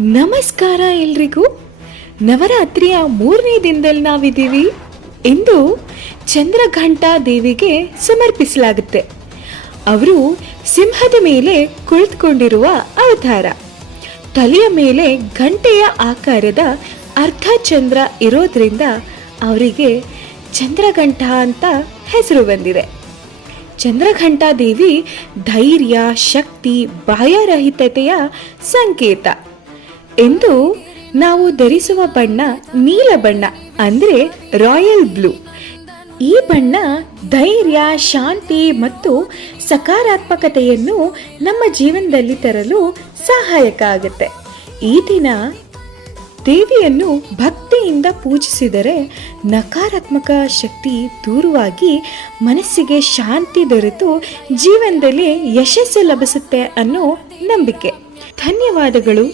ನಮಸ್ಕಾರ ಎಲ್ರಿಗೂ. ನವರಾತ್ರಿಯ ಮೂರನೇ ದಿನದಲ್ಲಿ ನಾವಿದ್ದೀವಿ ಇಂದು ಚಂದ್ರಘಂಟಾ ದೇವಿಗೆ ಸಮರ್ಪಿಸಲಾಗುತ್ತೆ. ಅವರು ಸಿಂಹದ ಮೇಲೆ ಕುಳಿತುಕೊಂಡಿರುವ ಅವತಾರ. ತಲೆಯ ಮೇಲೆ ಗಂಟೆಯ ಆಕಾರದ ಅರ್ಧ ಚಂದ್ರ ಇರೋದ್ರಿಂದ ಅವರಿಗೆ ಚಂದ್ರಘಂಟ ಅಂತ ಹೆಸರು ಬಂದಿದೆ. ಚಂದ್ರಘಂಟಾ ದೇವಿ ಧೈರ್ಯ, ಶಕ್ತಿ ಬಾಹ್ಯರಹಿತತೆಯ ಸಂಕೇತ. ಎಂದು ನಾವು ಧರಿಸುವ ಬಣ್ಣ ನೀಲ ಬಣ್ಣ, ಅಂದರೆ ರಾಯಲ್ ಬ್ಲೂ. ಈ ಬಣ್ಣ ಧೈರ್ಯ, ಶಾಂತಿ ಮತ್ತು ಸಕಾರಾತ್ಮಕತೆಯನ್ನು ನಮ್ಮ ಜೀವನದಲ್ಲಿ ತರಲು ಸಹಾಯಕ ಆಗುತ್ತೆ. ಈ ದಿನ ದೇವಿಯನ್ನು ಭಕ್ತಿಯಿಂದ ಪೂಜಿಸಿದರೆ ನಕಾರಾತ್ಮಕ ಶಕ್ತಿ ದೂರವಾಗಿ ಮನಸ್ಸಿಗೆ ಶಾಂತಿ ದೊರೆತು ಜೀವನದಲ್ಲಿ ಯಶಸ್ಸು ಲಭಿಸುತ್ತೆ ಅನ್ನೋ ನಂಬಿಕೆ. ಧನ್ಯವಾದಗಳು.